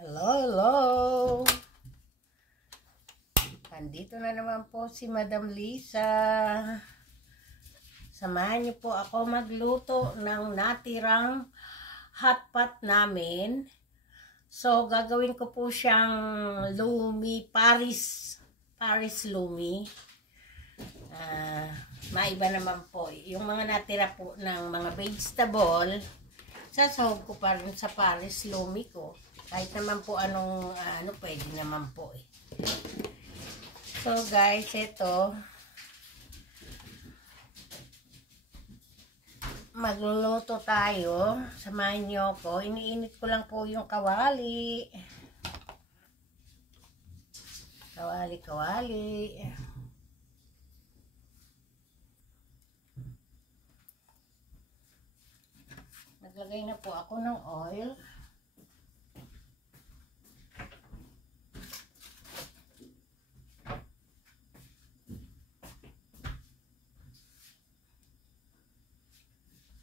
Hello, hello! Andito na naman po si Madam Lisa. Samahan niyo po ako magluto ng natirang hotpot namin. So, gagawin ko po siyang lumi, Paris lumi. Maiba naman po. Yung mga natira po ng mga vegetable, sasahog ko pa rin sa Paris lumi ko. Kahit naman po anong pwede naman po eh. So guys, ito magluluto tayo. Samahan niyo ako. Iniinit ko lang po yung kawali. Kawali. Naglagay na po ako ng oil.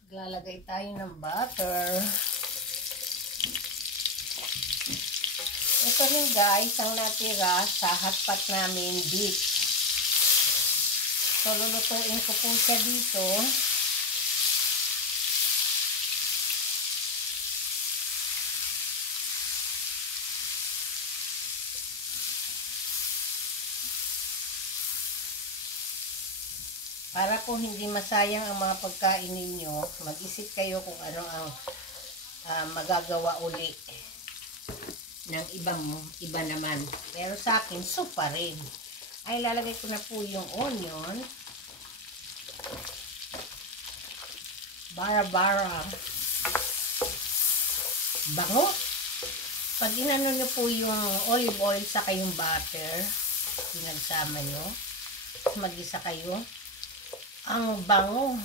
Lalagay tayo ng butter. Ito rin guys, ang natira sa hotpot namin, beef. So, lulutuin ko po siya dito. Para po hindi masayang ang mga pagkain ninyo, mag-isip kayo kung ano ang magagawa uli ng iba naman. Pero sa akin, soup pa rin. Ay, lalagay ko na po yung onion. Bara. Bango. Pag inano nyo po yung olive oil sa kayong butter, pinagsama nyo, mag-isa kayo, ang bango.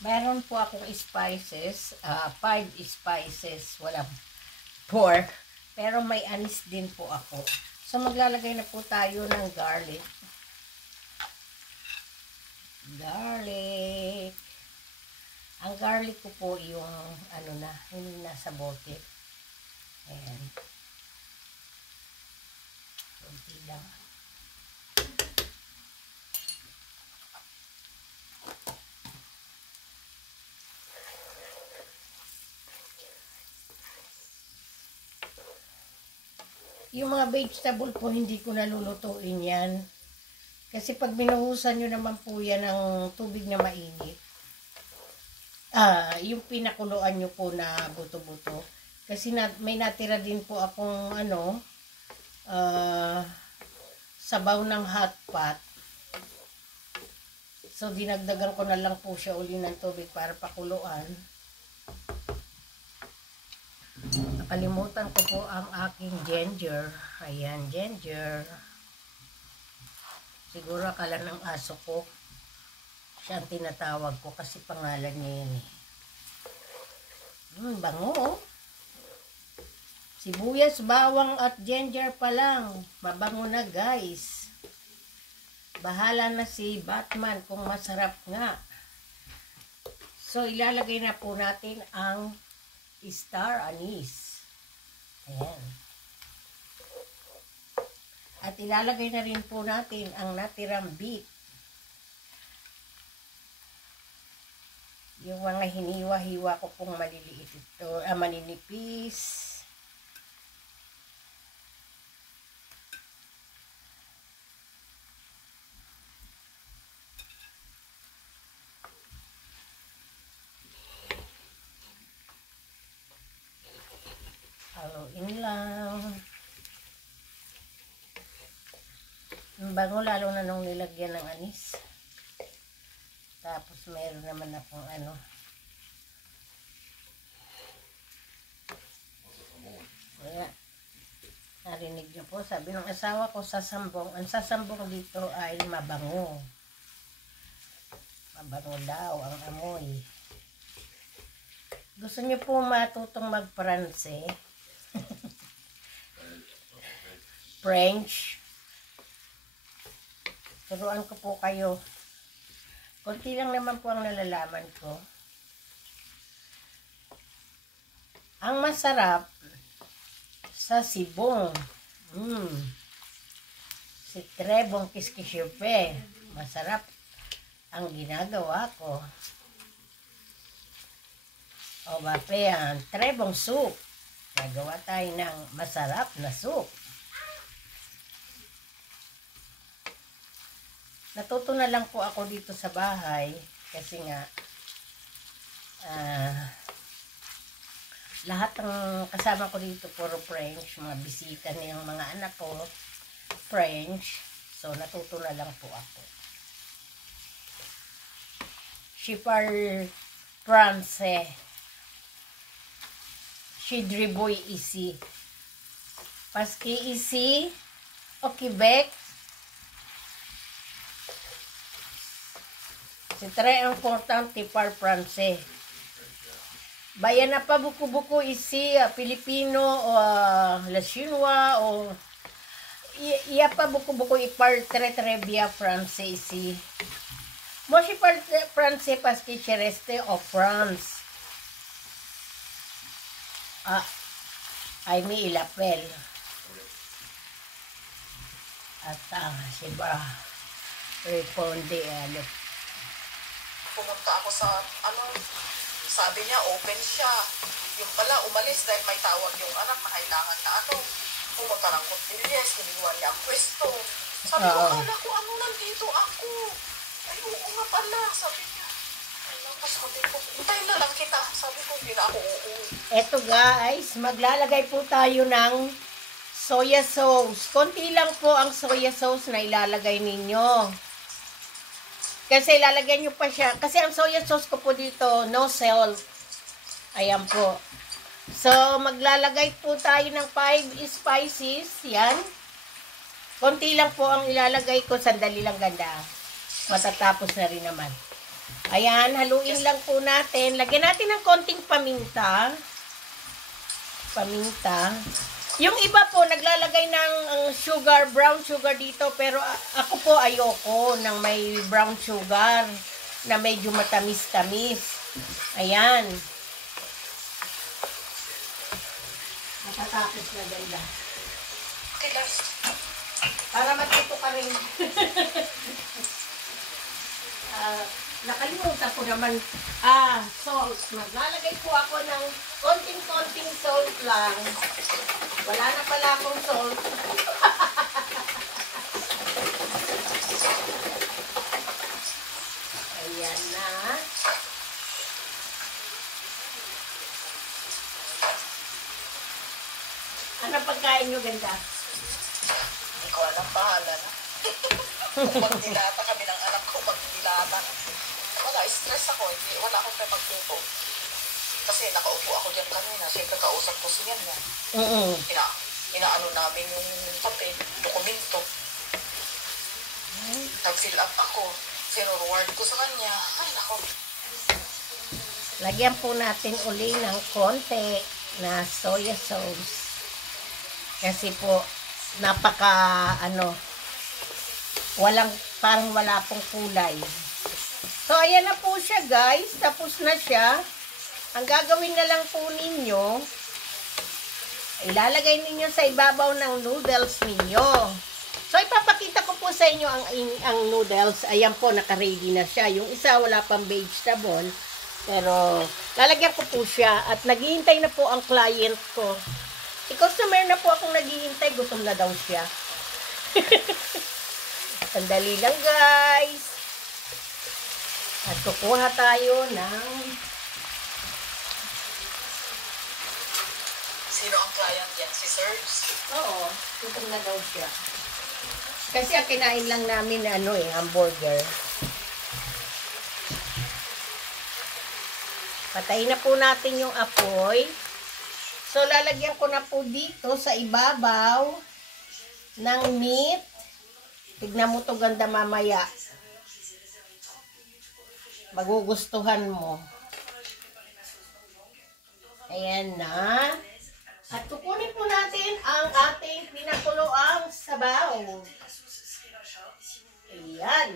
Meron po akong spices, 5 spices, walang 4, pero may anis din po ako. So maglalagay na po tayo ng garlic. Ang garlic ko po yung hindi nasa bote. Ayan. Kunti lang. Yung mga vegetable po, hindi ko nalulutuin yan. Kasi pag binuhusan nyo naman po yan ng tubig na mainit, yung pinakuluan nyo po na buto-buto. Kasi may natira din po akong sabaw ng hot pot. So, dinagdagan ko na lang po siya uli ng tubig para pakuluan. Nakalimutan ko po ang aking ginger. Ayan, ginger. Siguro akala ng aso ko. Siya ang tinatawag ko kasi pangalan niya yan eh. Bango. Sibuyas, bawang at ginger pa lang. Mabango na guys. Bahala na si Batman kung masarap nga. So ilalagay na po natin ang star anise. Ayan. At ilalagay na rin po natin ang natirang beef. Yung mga hiniwa-hiwa ko pong maliliit ito, maninipis. Haluin lang. Ang bango lalo na nung nilagyan ng anis. Tapos meron naman akong wala. Narinig niyo po, sabi ng asawa ko sasambong. Ang sasambong dito ay mabango. Mabango daw ang amoy. Gusto niyo po matutong mag-Pranse? French? Turuan ko po kayo. Kunti lang naman po ang nalalaman ko. Ang masarap sa sibong. Si Trebong Kiskisyope. Masarap ang ginagawa ko. O bape yan, Trebong soup. Nagawa tayo ng masarap na soup. Natuto na lang po ako dito sa bahay kasi nga lahat ng kasama ko dito puro French, mga bisita niyang mga anak ko French, so natuto na lang po ako. Je parle français. Je débrouille ici. Parce que ici au Québec, c'est très important de parler français. Bayan na pa buku-buku ici, Filipino, o la Chinois, o iya pa buku-buku ipar très bien français ici. Moi, je parle français parce que je reste en France. Aimé il appelle. Attends, je vais répondre à Pumunta ako sa, sabi niya, open siya. Yung pala, umalis dahil may tawag yung anak na kailangan na pumunta ng Cotillas, hiniwan niya ang pwesto. Sabi ko, akala ko, nandito ako. Ay, oo nga pala, sabi niya. Tapos sabi ko, hintayin na lang kita. Sabi ko, hindi na ako uuwi. Eto guys, maglalagay po tayo ng soya sauce. Konti lang po ang soya sauce na ilalagay ninyo. Kasi lalagyan nyo pa siya. Kasi ang soya sauce ko po dito, no salt. Ayan po. So, maglalagay po tayo ng 5 spices. Yan. Konti lang po ang ilalagay ko. Sandali lang ganda. Matatapos na rin naman. Ayan, haluin lang po natin. Lagyan natin ng konting paminta. Paminta. Yung iba po, naglalagay ng sugar, brown sugar dito. Pero ako po ayoko ng may brown sugar na medyo matamis-tamis. Ayan. Matatapos na ganda. Okay, last. Para matuto ka rin. Nakalimutan ko naman. Salt. Maglalagay po ako ng konting-konting salt lang. Wala na pala akong salt. Ayan na. Ano pagkain nyo ganda? Hindi ko alam, bahala na. Kung magdilata kami ng anak ko, magdilata. Wala, stress ako. Wala akong magluto. Kasi nakaupo ako dyan kanina. Siyempre kausap ko siya niya. Inaano namin yung papel, dokumento. Nag-fill up ako. Sinurward ko sa kanya. Ay, nako. Lagyan po natin uli ng konti na soya sauce. Kasi po, parang wala pong kulay. So, ayan na po siya guys. Tapos na siya. Ang gagawin na lang po ninyo, ilalagay ninyo sa ibabaw ng noodles ninyo. So, ipapakita ko po sa inyo ang noodles. Ayan po, naka-ready na siya. Yung isa, wala pang vegetable. Pero, lalagyan ko po siya. At naghihintay na po ang client ko. Customer na po akong naghihintay. Gutom na daw siya. Sandali lang, guys. At kukuha tayo ng... Sino ang client yan? Si Serge? Oo, gutom na daw siya. Kasi kinain lang namin hamburger. Patayin na po natin yung apoy. So, lalagyan ko na po dito sa ibabaw ng meat. Tignan mo to ganda mamaya. Magugustuhan mo. Ayan na. At kukunin po natin ang ating pinakuloang sabaw. Ayan.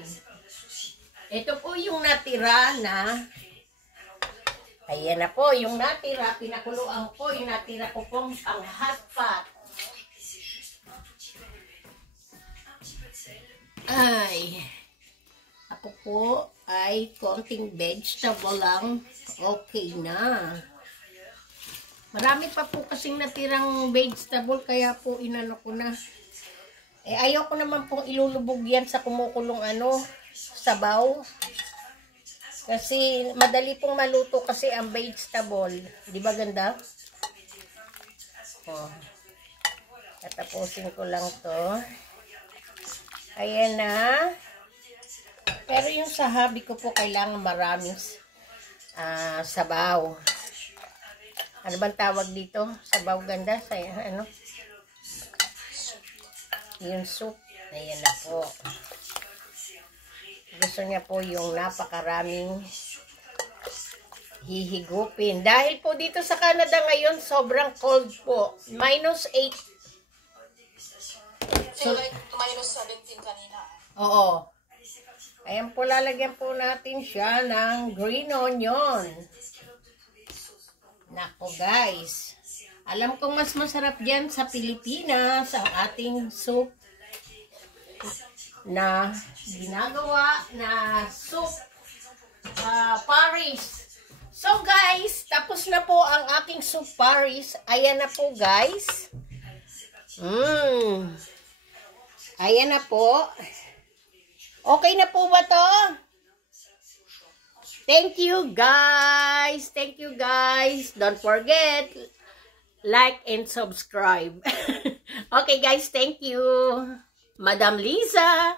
Ito po yung natira na. Ayan na po, yung natira, pinakuloan po, yung natira ko pong ang hot pot. Ay, ako po ay konting vegetable lang, okay na. Marami pa po kasing natirang vegetable, kaya po inano ko na. Eh, ayaw ko naman pong ilulubog yan sa kumukulong sabaw. Kasi madali pong maluto kasi ang vegetable. Di ba ganda? Oh. Tatapusin ko lang to. Ayan na. Pero yung sa hobby ko po kailangan maraming sabaw. Ano bang tawag dito? Sabaw ganda? Sa, ano? Yung soup. Ayan na po. Gusto niya po yung napakaraming hihigupin. Dahil po dito sa Canada ngayon, sobrang cold po. -8. So, like, -17 kanina. Oo. Ayan po, lalagyan po natin siya ng green onion. Nako guys. Alam kong mas masarap dyan sa Pilipinas ang ating soup na ginagawa na soup Paris. So guys, tapos na po ang aking soup Paris. Ayan na po guys. Ayan na po. Okay na po ba to? Thank you guys. Thank you guys. Don't forget, like and subscribe. Okay guys, thank you. Madam Lisa.